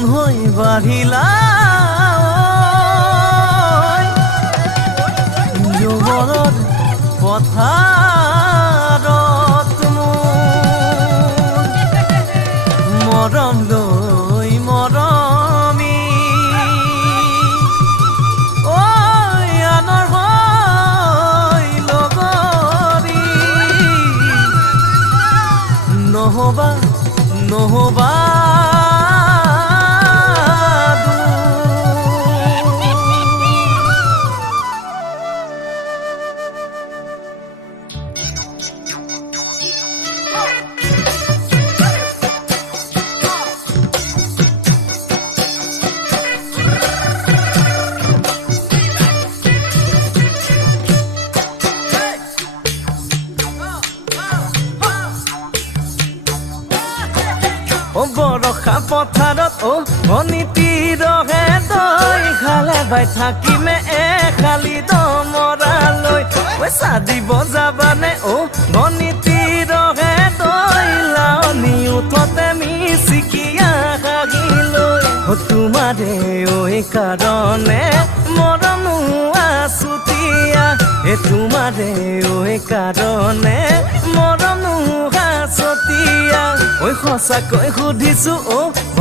সোণ হৈ বাঢ়িলা যৌৱনৰ পথাৰত মৰম লৈ মৰমি আনৰ হৈ লগৰী নহবা নহবা বৰষা পথাৰত অনীতি ৰহে দৈ খালে বাই থাকিমে খালি দমৰালৈ পইচা দিব যাবানে অনীতি ৰহে দৈ লাৱনি উঠতে মিচিকিয়া কাগিলৈ তোমাৰে কাৰণে মৰম আছুতীয়া তোমাৰে কাৰণে মৰম আছুতীয়া সঁচাকৈ সুধিছো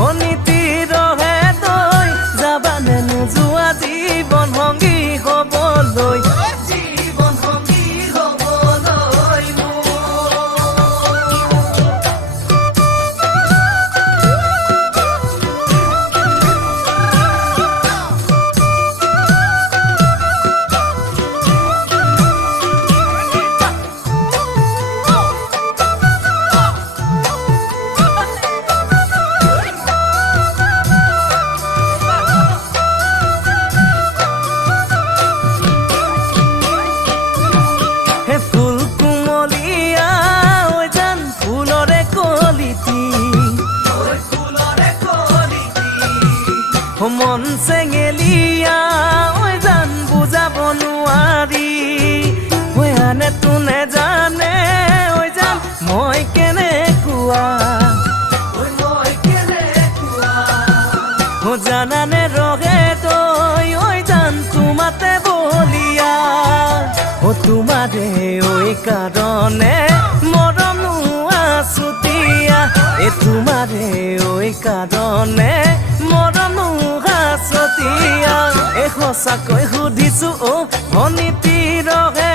অনীতি ৰহে দৈ যাবানে নোযোৱা জীৱন সংগী হ'বলৈ জীৱন সংগী হ'বলৈ মন চেঙেলিয়া জান বুজাব নোৱাৰি আনে তোনে জানে জান মই কেনেকুৱা জানানে ৰহে তই জান তোমাতে বলিয়া তোমাৰে কাৰণে মৰম আছুতীয়া তোমাৰে কাৰণে মৰম আছুতীয়া সঁচাকৈ সুধিছো অনীতি ৰহে